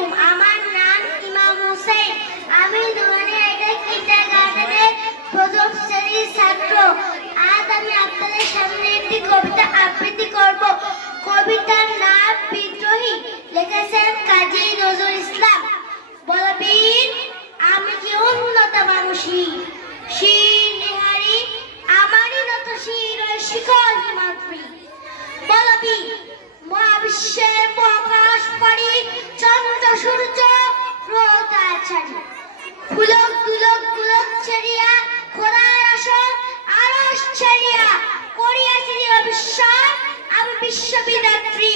আলাইকুম। আমার নাম ইমাম হোসেন। আমি নুরানিয়া হাইটেক কিন্ডারগার্টেনের প্রথম শ্রেণীর ছাত্র। আজ আমি আপনাদের সামনে একটি কবিতা আবৃত্তি করব। কবিতার নাম বিদ্রোহী, লিখেছেন কাজী নজরুল ইসলাম। বলবীর আমি কি উন্নত মানুষই, শির নিহারি আমারই নত শির ওই শিখর হিমাদ্রি। বলবীর মহাবিশ্বের মহাকাশ পারি, চন্দ্র সূর্য রোদ আছাড়ি, ফুলক দুলক গুলক ছেড়িয়া খোদার আসন আরশ ছাড়িয়া করিয়াছি বিশ্বর আমি বিশ্ববিদাত্রী।